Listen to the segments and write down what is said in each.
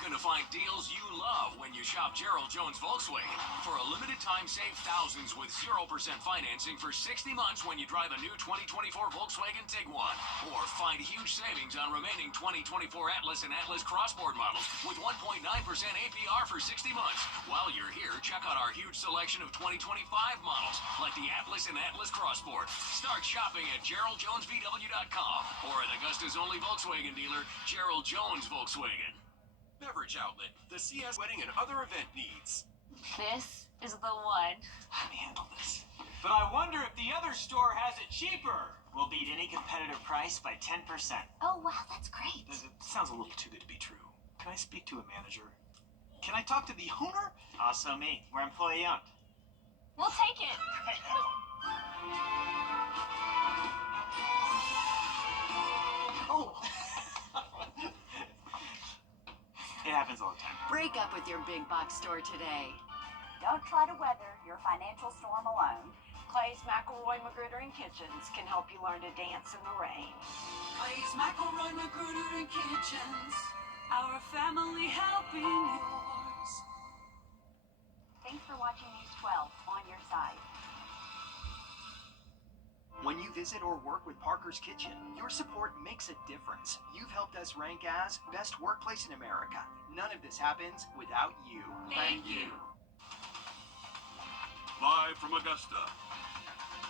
looking to find deals you love when you shop Gerald Jones Volkswagen. For a limited time, save thousands with 0% financing for 60 months when you drive a new 2024 Volkswagen Tiguan. Or find huge savings on remaining 2024 Atlas and Atlas Crossboard models with 1.9% APR for 60 months. While you're here, check out our huge selection of 2025 models like the Atlas and Atlas Crossboard. Start shopping at GeraldJonesVW.com or at Augusta's only Volkswagen dealer, Gerald Jones Volkswagen. Beverage outlet, the CS wedding and other event needs. This is the one. Let me handle this. But I wonder if the other store has it cheaper. We'll beat any competitive price by 10%. Oh, wow, that's great. It sounds a little too good to be true. Can I speak to a manager? Can I talk to the owner? Also me. We're employee owned. We'll take it. Oh. It happens all the time. Break up with your big box store today. Don't try to weather your financial storm alone. Clay's McElroy Magruder and Kitchens can help you learn to dance in the rain. Clay's McElroy Magruder and Kitchens, our family helping yours. Thanks for watching News 12 on your side. When you visit or work with Parker's Kitchen, your support makes a difference. You've helped us rank as Best Workplace in America. None of this happens without you. Thank you. Live from Augusta,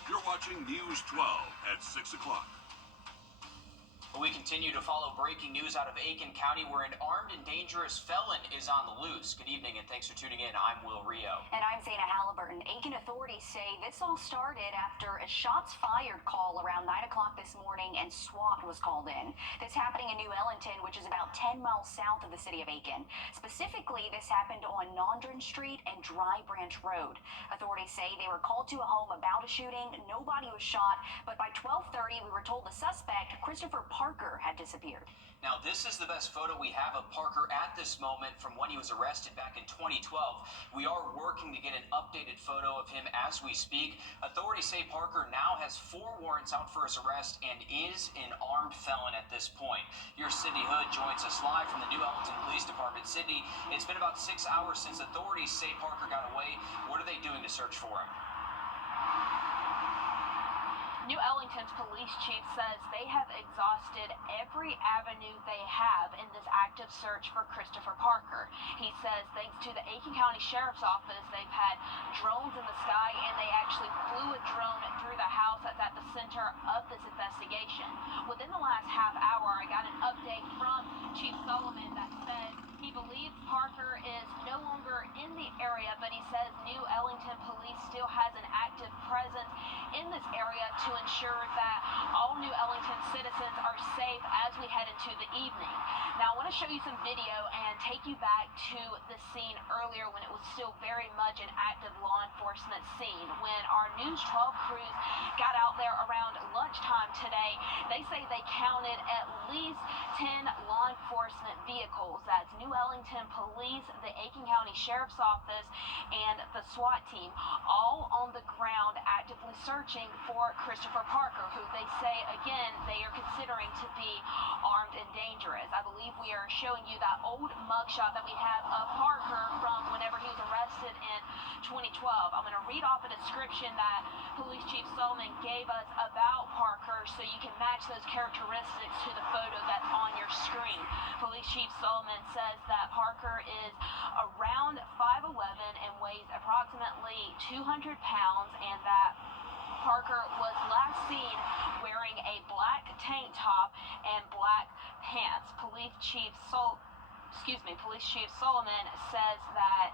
you're watching News 12 at 6 o'clock. We continue to follow breaking news out of Aiken County, where an armed and dangerous felon is on the loose. Good evening, and thanks for tuning in. I'm Will Rio. And I'm Zana Halliburton. Aiken authorities say this all started after a shots fired call around 9 o'clock this morning, and SWAT was called in. This happening in New Ellington, which is about 10 miles south of the city of Aiken. Specifically, this happened on Nondren Street and Dry Branch Road. Authorities say they were called to a home about a shooting. Nobody was shot, but by 12:30, we were told the suspect, Christopher Parker, had disappeared. Now, this is the best photo we have of Parker at this moment from when he was arrested back in 2012. We are working to get an updated photo of him as we speak. Authorities say Parker now has 4 warrants out for his arrest and is an armed felon at this point. Here's Sydney Hood joins us live from the New Ellington Police Department. Sydney, it's been about 6 hours since authorities say Parker got away. What are they doing to search for him? New Ellington's police chief says they have exhausted every avenue they have in this active search for Christopher Parker. He says thanks to the Aiken County Sheriff's Office, they've had drones in the sky, and they actually flew a drone through the house that's at the center of this investigation. Within the last half hour, I got an update from Chief Solomon that said he believes Parker is no longer in the area, but he says New Ellington Police still has an active presence in this area to ensure that all New Ellington citizens are safe as we head into the evening. Now, I want to show you some video and take you back to the scene earlier when it was still very much an active law enforcement scene. When our News 12 crews got out there around lunchtime today, they say they counted at least 10 law enforcement vehicles. That's New Ellington Police, the Aiken County Sheriff's Office, and the SWAT team, all on the ground actively searching for Christopher Parker, who they say, again, they are considering to be armed and dangerous. I believe we are showing you that old mugshot that we have of Parker from whenever he was arrested in 2012. I'm going to read off a description that Police Chief Solomon gave us about Parker so you can match those characteristics to the photo that's on your screen. Police Chief Solomon says that Parker is around 5'11" and weighs approximately 200 pounds, and that Parker was last seen wearing a black tank top and black pants. Police Chief Solomon says that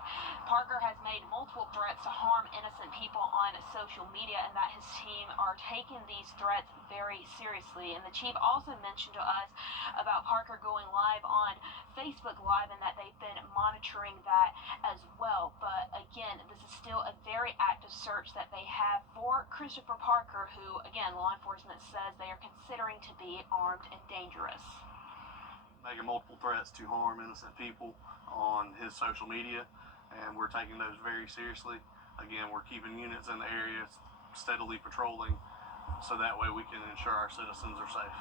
Parker has made multiple threats to harm innocent people on social media, and that his team are taking these threats very seriously. And the chief also mentioned to us about Parker going live on Facebook Live, and that they've been monitoring that as well. But again, this is still a very active search that they have for Christopher Parker, who, again, law enforcement says they are considering to be armed and dangerous. Making multiple threats to harm innocent people on his social media, and we're taking those very seriously. Again, we're keeping units in the area, steadily patrolling, so that way we can ensure our citizens are safe.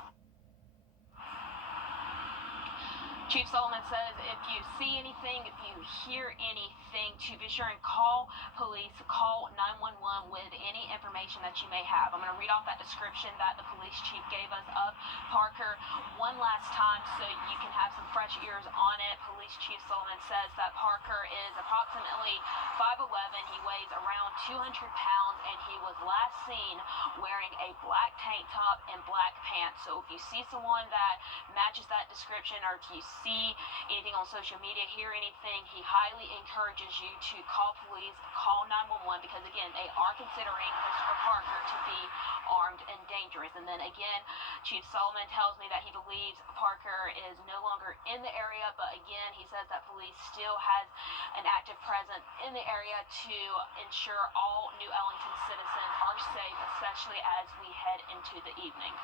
Chief Solomon says if you see anything, if you hear anything, to be sure and call police, call 911 with any information that you may have. I'm going to read off that description that the police chief gave us of Parker one last time so you can have some fresh ears on it. Police Chief Solomon says that Parker is approximately 5'11". He weighs around 200 pounds, and he was last seen wearing a black tank top and black pants. So if you see someone that matches that description, or if you see anything on social media, hear anything, he highly encourages you to call police, call 911, because again, they are considering Christopher Parker to be armed and dangerous. And then again, Chief Solomon tells me that he believes Parker is no longer in the area, but again, he says that police still has an active presence in the area to ensure all New Ellington citizens are safe, especially as we head into the evening.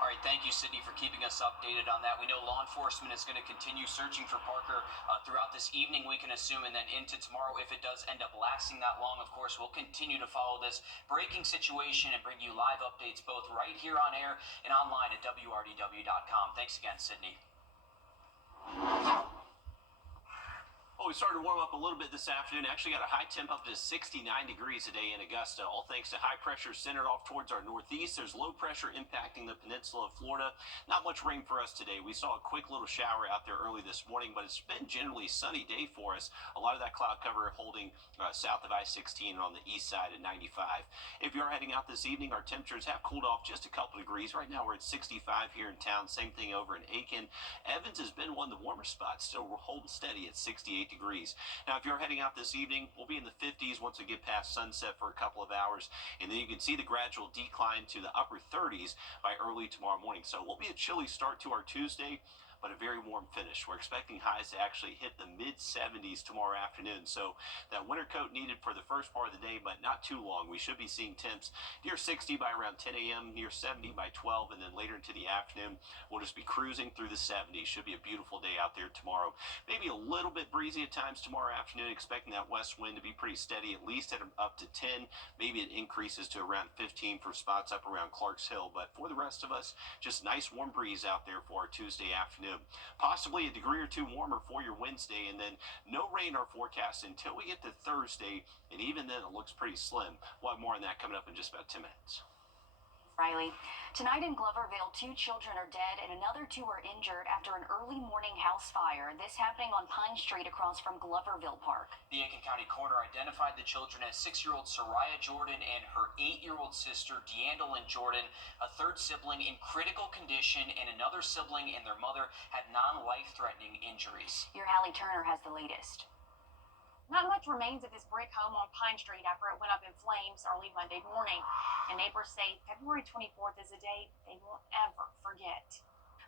All right, thank you, Sydney, for keeping us updated on that. We know law enforcement is going to continue searching for Parker throughout this evening, we can assume, and then into tomorrow. If it does end up lasting that long, of course, we'll continue to follow this breaking situation and bring you live updates both right here on air and online at wrdw.com. Thanks again, Sydney. Well, we started to warm up a little bit this afternoon. Actually got a high temp up to 69 degrees today in Augusta, all thanks to high pressure centered off towards our northeast. There's low pressure impacting the peninsula of Florida. Not much rain for us today. We saw a quick little shower out there early this morning, but it's been generally sunny day for us. A lot of that cloud cover holding south of I-16 and on the east side at 95. If you're heading out this evening, our temperatures have cooled off just a couple degrees. Right now we're at 65 here in town. Same thing over in Aiken. Evans has been one of the warmer spots, still holding steady at 68 degrees. Now, if you're heading out this evening, we'll be in the 50s once we get past sunset for a couple of hours, and then you can see the gradual decline to the upper 30s by early tomorrow morning. So it will be a chilly start to our Tuesday, but a very warm finish. We're expecting highs to actually hit the mid-70s tomorrow afternoon. So that winter coat needed for the first part of the day, but not too long. We should be seeing temps near 60 by around 10 a.m., near 70 by 12, and then later into the afternoon, we'll just be cruising through the 70s. Should be a beautiful day out there tomorrow. Maybe a little bit breezy at times tomorrow afternoon, expecting that west wind to be pretty steady, at least at up to 10. Maybe it increases to around 15 for spots up around Clarks Hill. But for the rest of us, just nice warm breeze out there for our Tuesday afternoon. Possibly a degree or two warmer for your Wednesday, and then no rain are forecast until we get to Thursday, and even then it looks pretty slim. We'll have more on that coming up in just about 10 minutes. Riley. Tonight in Gloverville, 2 children are dead and another 2 are injured after an early morning house fire. This happening on Pine Street across from Gloverville Park. The Aiken County coroner identified the children as 6-year-old Soraya Jordan and her 8-year-old sister Deandalyn Jordan. A third sibling in critical condition and another sibling and their mother had non-life-threatening injuries. Your Hallie Turner has the latest. Not much remains of this brick home on Pine Street after it went up in flames early Monday morning. And neighbors say February 24th is a day they won't ever forget.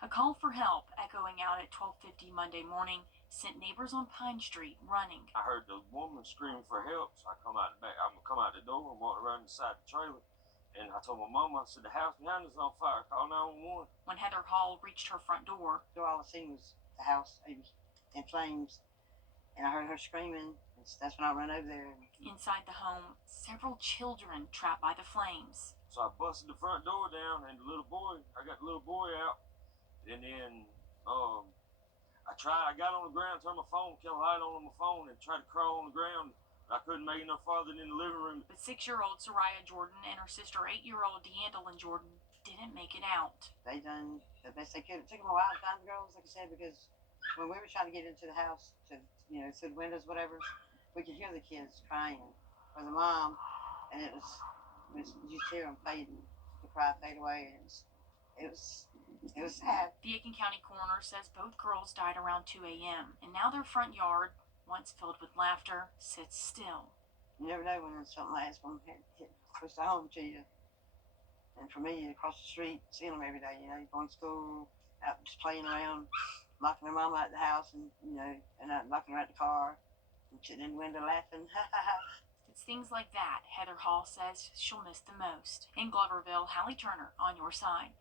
A call for help echoing out at 12:50 Monday morning sent neighbors on Pine Street running. I heard the woman screaming for help, so I come out the back. I'm gonna come out the door and walk around inside the trailer. And I told my mama, I said, the house behind us is on fire. Call 911. When Heather Hall reached her front door, So all I seen was the house in flames, and I heard her screaming. That's when I ran over there. Inside the home, several children trapped by the flames. So I busted the front door down, and I got the little boy out, and then I got on the ground, turned my phone, kept a light on my phone, and tried to crawl on the ground. I couldn't make it no farther than the living room. But 6-year-old Soraya Jordan and her sister 8-year-old Deandalyn Jordan didn't make it out. They done the best they could. It took them a while to find the girls, like I said, because when we were trying to get into the house, through the windows, whatever, we could hear the kids crying for the mom, and it was you just hear them fading, the cry fade away, and it was sad. The Aiken County coroner says both girls died around 2 a.m. and now their front yard, once filled with laughter, sits still. You never know when something like this one hit close to home to you. And for me, across the street, seeing them every day, you're going to school, out just playing around, locking their mom out of the house, and locking her out the car. And sitting in the window laughing. It's things like that Heather Hall says she'll miss the most. In Gloverville, Hallie Turner on your side.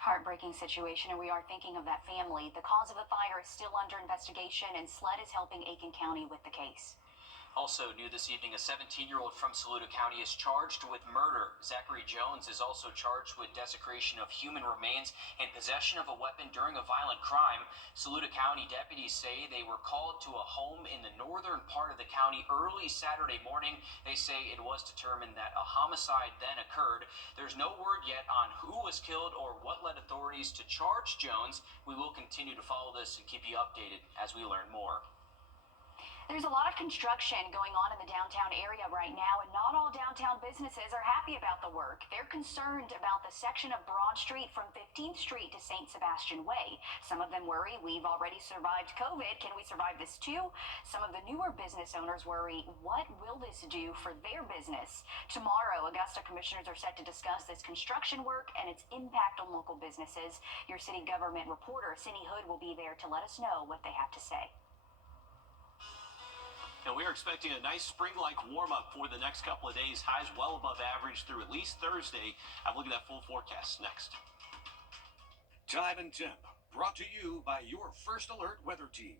Heartbreaking situation, and we are thinking of that family. The cause of the fire is still under investigation, and SLED is helping Aiken County with the case. Also new this evening, a 17-year-old from Saluda County is charged with murder. Zachary Jones is also charged with desecration of human remains and possession of a weapon during a violent crime. Saluda County deputies say they were called to a home in the northern part of the county early Saturday morning. They say it was determined that a homicide then occurred. There's no word yet on who was killed or what led authorities to charge Jones. We will continue to follow this and keep you updated as we learn more. There's a lot of construction going on in the downtown area right now, and not all downtown businesses are happy about the work. They're concerned about the section of Broad Street from 15th Street to St. Sebastian Way. Some of them worry, we've already survived COVID. Can we survive this too? Some of the newer business owners worry, what will this do for their business? Tomorrow, Augusta commissioners are set to discuss this construction work and its impact on local businesses. Your city government reporter, Cindy Hood, will be there to let us know what they have to say. And we are expecting a nice spring-like warm-up for the next couple of days. Highs well above average through at least Thursday. Have a look at that full forecast next. Time and temp, brought to you by your First Alert weather team.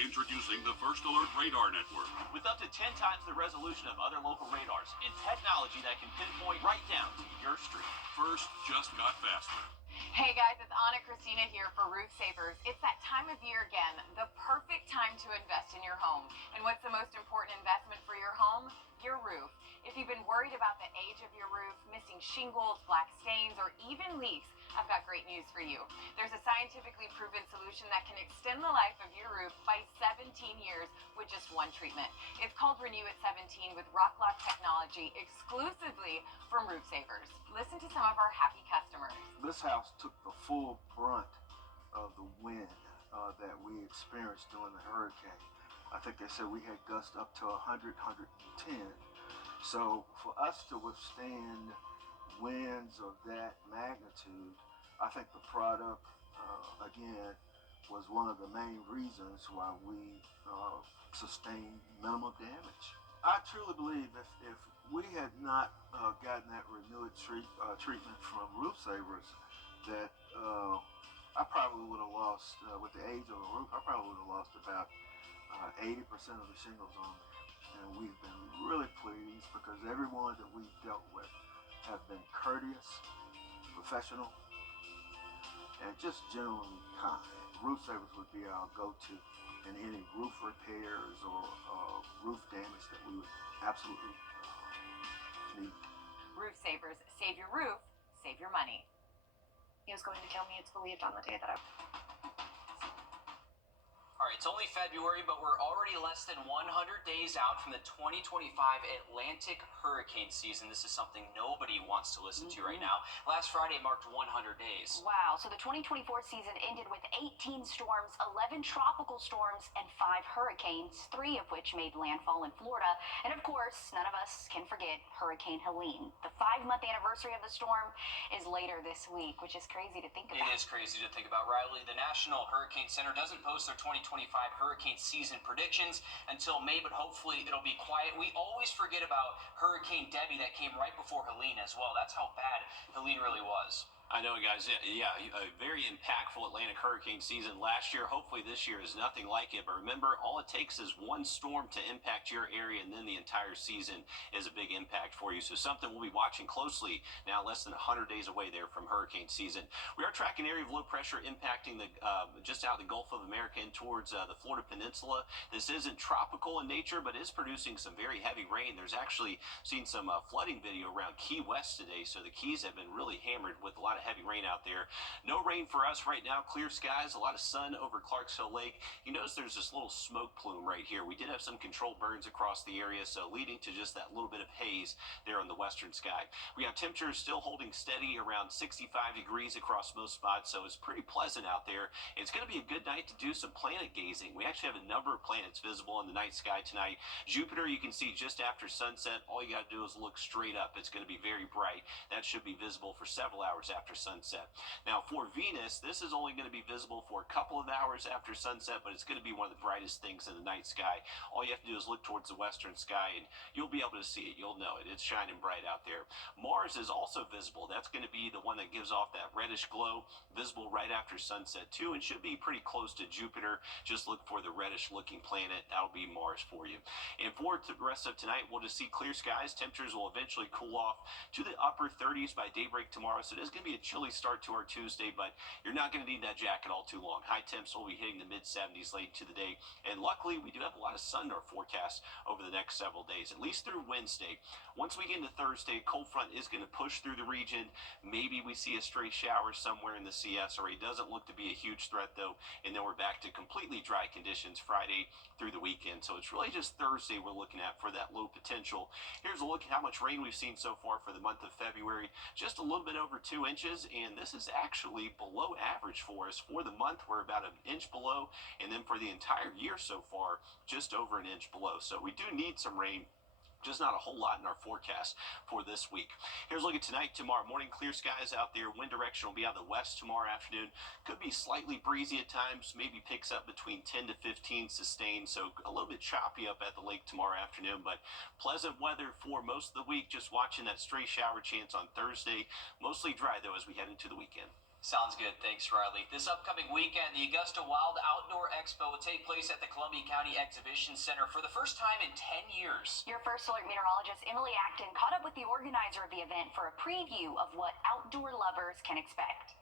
Introducing the First Alert Radar Network. With up to 10 times the resolution of other local radars and technology that can pinpoint right down to your street. First just got faster. Hey guys, it's Anna Christina here for Roof Savers. It's that time of year again, the perfect time to invest in your home. And what's the most important investment for your home? Your roof. If you've been worried about the age of your roof, missing shingles, black stains, or even leaks, I've got great news for you. There's a scientifically proven solution that can extend the life of your roof by 17 years with just one treatment. It's called Renew at 17 with Rock Lock technology exclusively from Roof Savers. Listen to some of our happy customers. This house took the full brunt of the wind that we experienced during the hurricane. I think they said we had gusts up to 100, 110. So for us to withstand winds of that magnitude, I think the product, again, was one of the main reasons why we sustained minimal damage. I truly believe if we had not gotten that renewed treatment from Roof Savers, that I probably would have lost, with the age of the roof, I probably would have lost about 80% of the shingles on it. And we've been really pleased because everyone that we've dealt with have been courteous, professional, and just generally kind. Roof Savers would be our go-to in any roof repairs or roof damage that we would absolutely need. Roof Savers, save your roof, save your money. He was going to kill me, it's believed, on the day that I... All right, it's only February, but we're already less than 100 days out from the 2025 Atlantic hurricane season. This is something nobody wants to listen to right now. Last Friday marked 100 days. Wow, so the 2024 season ended with 18 storms, 11 tropical storms, and 5 hurricanes, 3 of which made landfall in Florida. And of course, none of us can forget Hurricane Helene. The 5-month anniversary of the storm is later this week, which is crazy to think about. It is crazy to think about, Riley. The National Hurricane Center doesn't post their 2025 hurricane season predictions until May, but hopefully it'll be quiet. We always forget about Hurricane Debbie that came right before Helene as well. That's how bad Helene really was. I know, guys. Yeah, a very impactful Atlantic hurricane season last year. Hopefully this year is nothing like it. But remember, all it takes is one storm to impact your area, and then the entire season is a big impact for you. So something we'll be watching closely now, less than 100 days away there from hurricane season. We are tracking an area of low pressure impacting the just out of the Gulf of America and towards the Florida Peninsula. This isn't tropical in nature, but is producing some very heavy rain. There's actually seen some flooding video around Key West today. So the Keys have been really hammered with a lot of heavy rain out there. No rain for us right now. Clear skies, a lot of sun over Clarksville Lake. You notice there's this little smoke plume right here. We did have some controlled burns across the area, so leading to just that little bit of haze there on the western sky. We have temperatures still holding steady around 65 degrees across most spots, so it's pretty pleasant out there. It's going to be a good night to do some planet gazing. We actually have a number of planets visible in the night sky tonight. Jupiter you can see just after sunset. All you got to do is look straight up. It's going to be very bright. That should be visible for several hours after sunset. Now for Venus, this is only going to be visible for a couple of hours after sunset, but it's going to be one of the brightest things in the night sky. All you have to do is look towards the western sky and you'll be able to see it. You'll know it. It's shining bright out there. Mars is also visible. That's going to be the one that gives off that reddish glow, visible right after sunset too, and should be pretty close to Jupiter. Just look for the reddish looking planet. That'll be Mars for you. And for the rest of tonight, we'll just see clear skies. Temperatures will eventually cool off to the upper 30s by daybreak tomorrow, so it is going to be be a chilly start to our Tuesday, but you're not going to need that jacket all too long. High temps will be hitting the mid-70s late into the day, and luckily we do have a lot of sun in our forecast over the next several days, at least through Wednesday. Once we get into Thursday, cold front is going to push through the region. Maybe we see a stray shower somewhere in the CSRA. Doesn't look to be a huge threat though, and then we're back to completely dry conditions Friday through the weekend. So it's really just Thursday we're looking at for that low potential. Here's a look at how much rain we've seen so far for the month of February. Just a little bit over 2 inches, and this is actually below average for us. For the month, we're about 1 inch below, and then for the entire year so far, just over 1 inch below. So we do need some rain, just not a whole lot in our forecast for this week. Here's a look at tonight, tomorrow morning. Clear skies out there. Wind direction will be out of the west tomorrow afternoon. Could be slightly breezy at times, maybe picks up between 10 to 15 sustained, so a little bit choppy up at the lake tomorrow afternoon, but pleasant weather for most of the week. Just watching that stray shower chance on Thursday. Mostly dry, though, as we head into the weekend. Sounds good. Thanks, Riley. This upcoming weekend, the Augusta Wild Outdoor Expo will take place at the Columbia County Exhibition Center for the first time in 10 years. Your First Alert meteorologist, Emily Acton, caught up with the organizer of the event for a preview of what outdoor lovers can expect.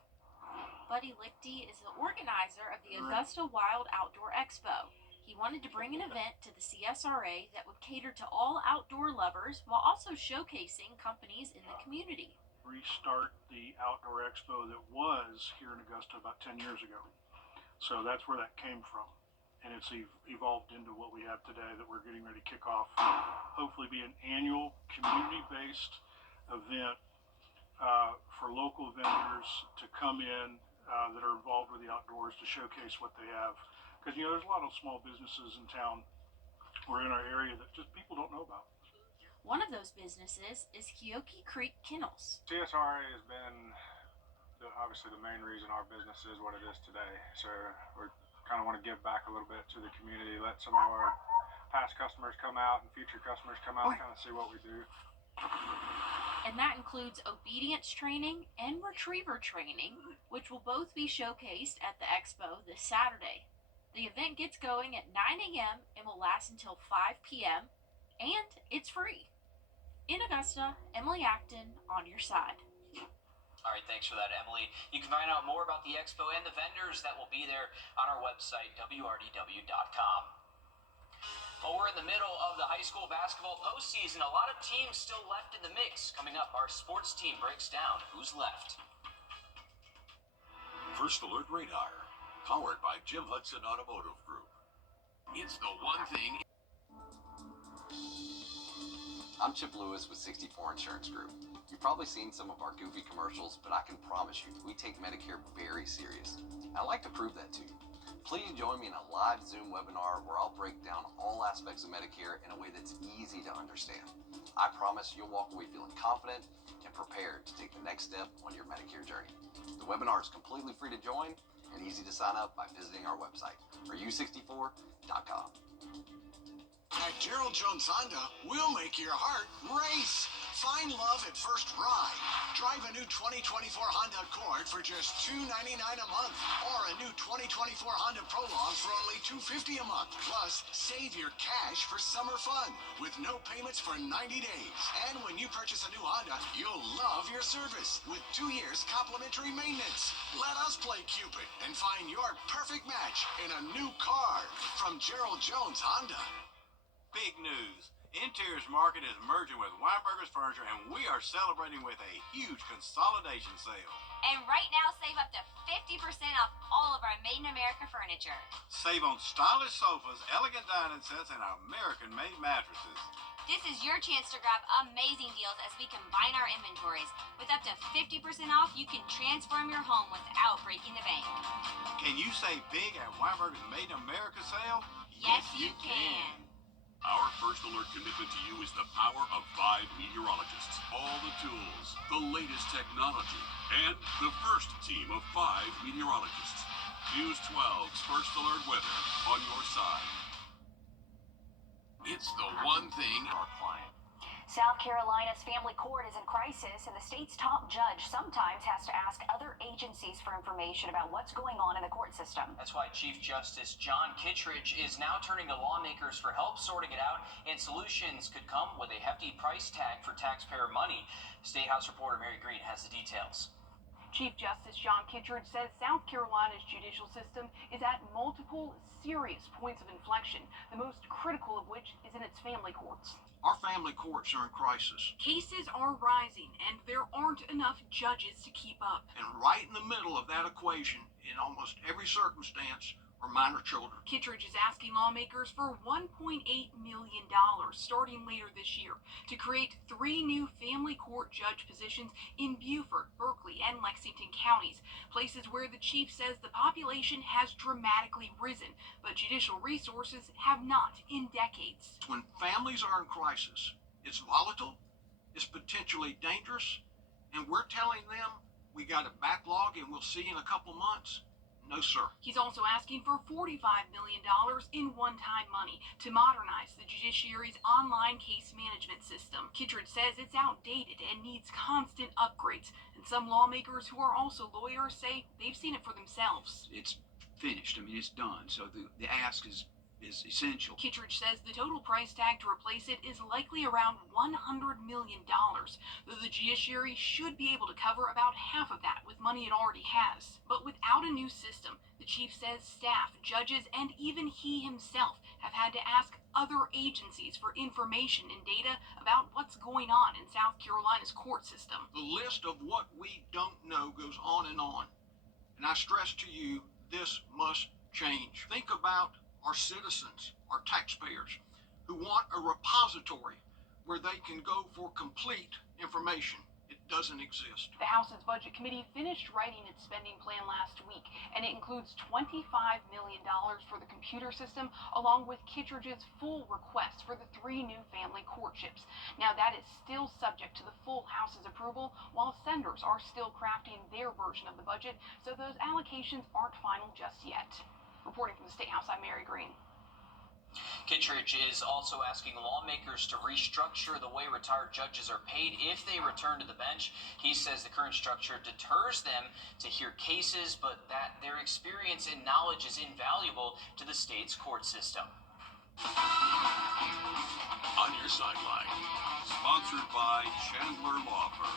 Buddy Lichty is the organizer of the Augusta Wild Outdoor Expo. He wanted to bring an event to the CSRA that would cater to all outdoor lovers while also showcasing companies in the community. Restart the outdoor expo that was here in Augusta about 10 years ago. So that's where that came from. And it's evolved into what we have today that we're getting ready to kick off. Hopefully be an annual community-based event for local vendors to come in that are involved with the outdoors to showcase what they have. Because, you know, there's a lot of small businesses in town or in our area that just people don't know about. One of those businesses is Keokee Creek Kennels. CSRA has been obviously the main reason our business is what it is today. So we kind of want to give back a little bit to the community, let some of our past customers come out and future customers come out and kind of see what we do. And that includes obedience training and retriever training, which will both be showcased at the expo this Saturday. The event gets going at 9 a.m. and will last until 5 p.m., and it's free. In Augusta, Emily Acton on your side. All right, thanks for that, Emily. You can find out more about the expo and the vendors that will be there on our website, wrdw.com. Well, we're in the middle of the high school basketball postseason. A lot of teams still left in the mix. Coming up, our sports team breaks down who's left. First Alert Radar, powered by Jim Hudson Automotive Group. It's the one thing. I'm Chip Lewis with 64 Insurance Group. You've probably seen some of our goofy commercials, but I can promise you, we take Medicare very serious. I'd like to prove that to you. Please join me in a live Zoom webinar where I'll break down all aspects of Medicare in a way that's easy to understand. I promise you'll walk away feeling confident and prepared to take the next step on your Medicare journey. The webinar is completely free to join and easy to sign up by visiting our website, u64.com. At Gerald Jones Honda, we'll make your heart race. Find love at first ride. Drive a new 2024 Honda Accord for just $299 a month, or a new 2024 Honda Prologue for only $250 a month. Plus, save your cash for summer fun with no payments for 90 days. And when you purchase a new Honda, you'll love your service with 2 years complimentary maintenance. Let us play Cupid and find your perfect match in a new car from Gerald Jones Honda. Big news. Interiors Market is merging with Weinberger's Furniture, and we are celebrating with a huge consolidation sale. And right now, save up to 50% off all of our Made in America furniture. Save on stylish sofas, elegant dining sets, and American-made mattresses. This is your chance to grab amazing deals as we combine our inventories. With up to 50% off, you can transform your home without breaking the bank. Can you save big at Weinberger's Made in America sale? Yes, you can. Our First Alert commitment to you is the power of 5 meteorologists, all the tools, the latest technology, and the first team of 5 meteorologists. News 12's First Alert weather on your side. It's the one thing our client. South Carolina's family court is in crisis, and the state's top judge sometimes has to ask other agencies for information about what's going on in the court system. That's why Chief Justice John Kittredge is now turning to lawmakers for help sorting it out, and solutions could come with a hefty price tag for taxpayer money. State House reporter Mary Green has the details. Chief Justice John Kittredge says South Carolina's judicial system is at multiple serious points of inflection, the most critical of which is in its family courts. Our family courts are in crisis. Cases are rising, and there aren't enough judges to keep up. And right in the middle of that equation, in almost every circumstance, are minor children. Kittredge is asking lawmakers for $1.8 million starting later this year to create 3 new family court judge positions in Beaufort, Berkeley, and Lexington counties, places where the chief says the population has dramatically risen, but judicial resources have not in decades. When families are in crisis, it's volatile, it's potentially dangerous, and we're telling them we got a backlog and we'll see in a couple months. No, sir. He's also asking for $45 million in one-time money to modernize the judiciary's online case management system. Kittredge says it's outdated and needs constant upgrades, and some lawmakers who are also lawyers say they've seen it for themselves. It's finished. I mean, it's done. So the ask is essential. Kittredge says the total price tag to replace it is likely around $100 million, though the judiciary should be able to cover about half of that with money it already has. But without a new system, the chief says staff, judges, and even he himself have had to ask other agencies for information and data about what's going on in South Carolina's court system. The list of what we don't know goes on, and I stress to you, this must change. Think about our citizens, our taxpayers, who want a repository where they can go for complete information. It doesn't exist. The House's Budget Committee finished writing its spending plan last week, and it includes $25 million for the computer system, along with Kittredge's full request for the 3 new family courtships. Now, that is still subject to the full House's approval, while senators are still crafting their version of the budget, so those allocations aren't final just yet. Reporting from the State House, I'm Mary Green. Kittredge is also asking lawmakers to restructure the way retired judges are paid if they return to the bench. He says the current structure deters them to hear cases, but that their experience and knowledge is invaluable to the state's court system. On Your Sideline, sponsored by Chandler Law Firm.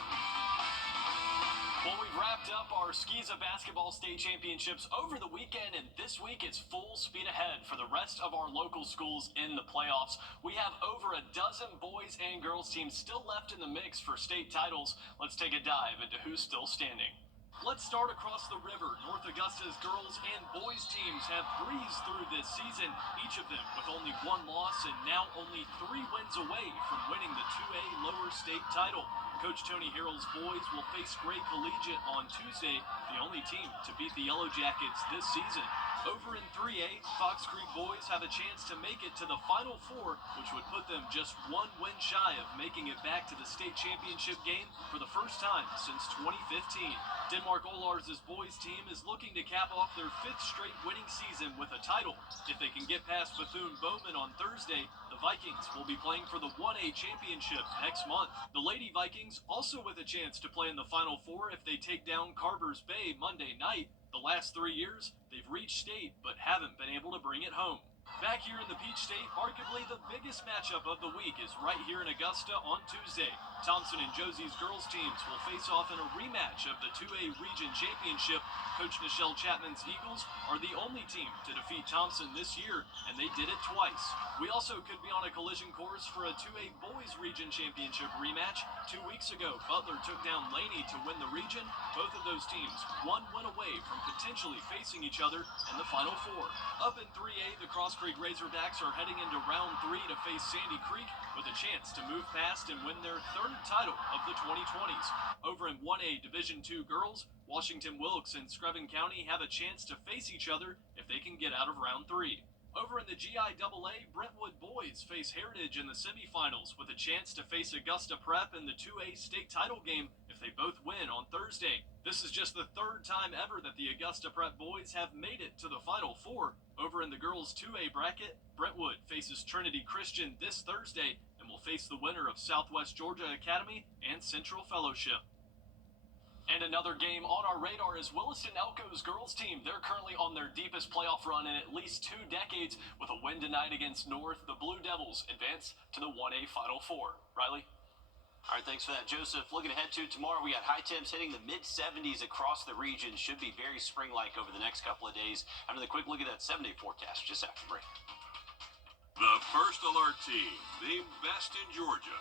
Well, we've wrapped up our Skiza basketball state championships over the weekend, and this week it's full speed ahead for the rest of our local schools in the playoffs. We have over a dozen boys and girls teams still left in the mix for state titles. Let's take a dive into who's still standing. Let's start across the river. North Augusta's girls and boys teams have breezed through this season, each of them with only 1 loss and now only 3 wins away from winning the 2A lower state title. Coach Tony Harrell's boys will face Gray Collegiate on Tuesday, the only team to beat the Yellow Jackets this season. Over in 3A, Fox Creek boys have a chance to make it to the Final Four, which would put them just 1 win shy of making it back to the state championship game for the first time since 2015. Denmark Olars's boys team is looking to cap off their 5th straight winning season with a title. If they can get past Bethune-Bowman on Thursday, the Vikings will be playing for the 1A championship next month. The Lady Vikings also with a chance to play in the Final Four if they take down Carver's Bay Monday night. The last 3 years, they've reached state but haven't been able to bring it home. Back here in the Peach State, arguably the biggest matchup of the week is right here in Augusta on Tuesday. Thompson and Josie's girls teams will face off in a rematch of the 2A Region Championship. Coach Nichelle Chapman's Eagles are the only team to defeat Thompson this year, and they did it twice. We also could be on a collision course for a 2A Boys Region Championship rematch. 2 weeks ago, Butler took down Laney to win the region. Both of those teams 1 win away from potentially facing each other in the Final Four. Up in 3A, the Cross Creek Razorbacks are heading into round 3 to face Sandy Creek with a chance to move past and win their 3rd title of the 2020s. Over in 1A Division II girls, Washington Wilkes and Screven County have a chance to face each other if they can get out of round 3. Over in the GIAA, Brentwood boys face Heritage in the semifinals with a chance to face Augusta Prep in the 2A state title game if they both win on Thursday. This is just the 3rd time ever that the Augusta Prep boys have made it to the Final Four. Over in the girls 2A bracket, Brentwood faces Trinity Christian this Thursday and will face the winner of Southwest Georgia Academy and Central Fellowship. And another game on our radar is Williston Elko's girls team. They're currently on their deepest playoff run in at least 2 decades. With a win tonight against North, the Blue Devils advance to the 1A Final Four. Riley? All right, thanks for that, Joseph. Looking ahead to tomorrow, we got high temps hitting the mid-70s across the region. Should be very spring-like over the next couple of days. After the quick look at that 7-day forecast just after break. The First Alert team, named best in Georgia.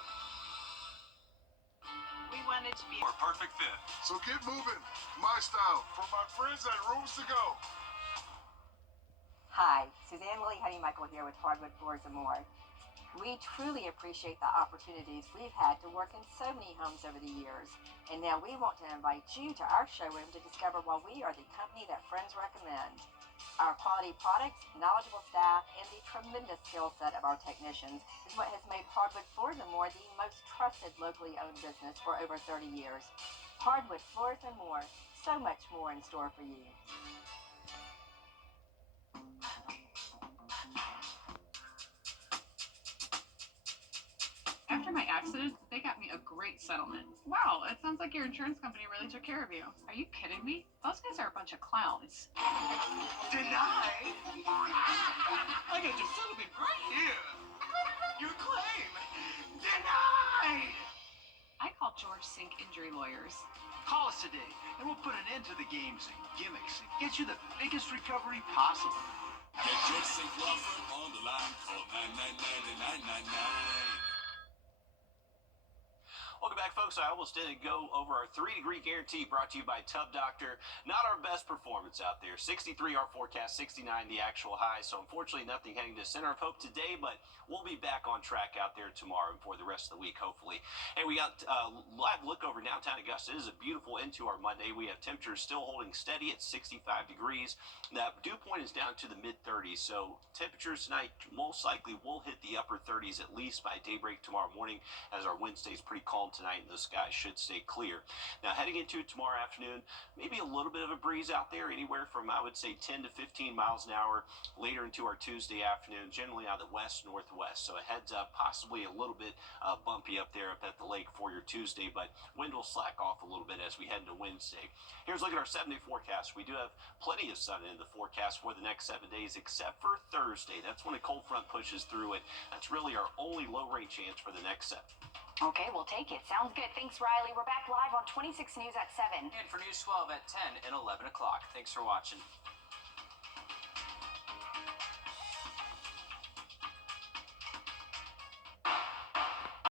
We wanted to be a perfect fit. So get moving. My style. From my friends at Rooms to Go. Hi, Suzanne Willie Honeymichael here with Hardwood Floors and More. We truly appreciate the opportunities we've had to work in so many homes over the years. And now we want to invite you to our showroom to discover why we are the company that friends recommend. Our quality products, knowledgeable staff, and the tremendous skill set of our technicians is what has made Hardwood Floors and More the most trusted locally owned business for over 30 years. Hardwood Floors and More, so much more in store for you. After my accident, they got me a great settlement. Wow, it sounds like your insurance company really took care of you. Are you kidding me? Those guys are a bunch of clowns. Denied? I got your settlement right here. Your claim denied. I called George Sink Injury Lawyers. Call us today, and we'll put an end to the games and gimmicks and get you the biggest recovery possible. Get your Sink Law Firm on the line. Call 999-9999. Welcome back, folks. I almost didn't go over our 3-degree guarantee brought to you by Tub Doctor. Not our best performance out there. 63 our forecast, 69 the actual high. So unfortunately, nothing heading to Center of Hope today, but we'll be back on track out there tomorrow and for the rest of the week, hopefully. And we got a live look over downtown Augusta. It is a beautiful into our Monday. We have temperatures still holding steady at 65 degrees. That dew point is down to the mid-30s. So temperatures tonight most likely will hit the upper 30s at least by daybreak tomorrow morning, as our wind stays pretty calm tonight and the sky should stay clear. Now heading into tomorrow afternoon, maybe a little bit of a breeze out there, anywhere from I would say 10 to 15 miles an hour. Later into our Tuesday afternoon, generally out of the west northwest. So a heads up, possibly a little bit bumpy up there up at the lake for your Tuesday, but wind will slack off a little bit as we head into Wednesday. Here's a look at our 7-day forecast. We do have plenty of sun in the forecast for the next 7 days, except for Thursday. That's when a cold front pushes through it. That's really our only low rain chance for the next 7. Okay, we'll take it. Sounds good. Thanks, Riley. We're back live on 26 News at 7. And for News 12 at 10 and 11 o'clock. Thanks for watching.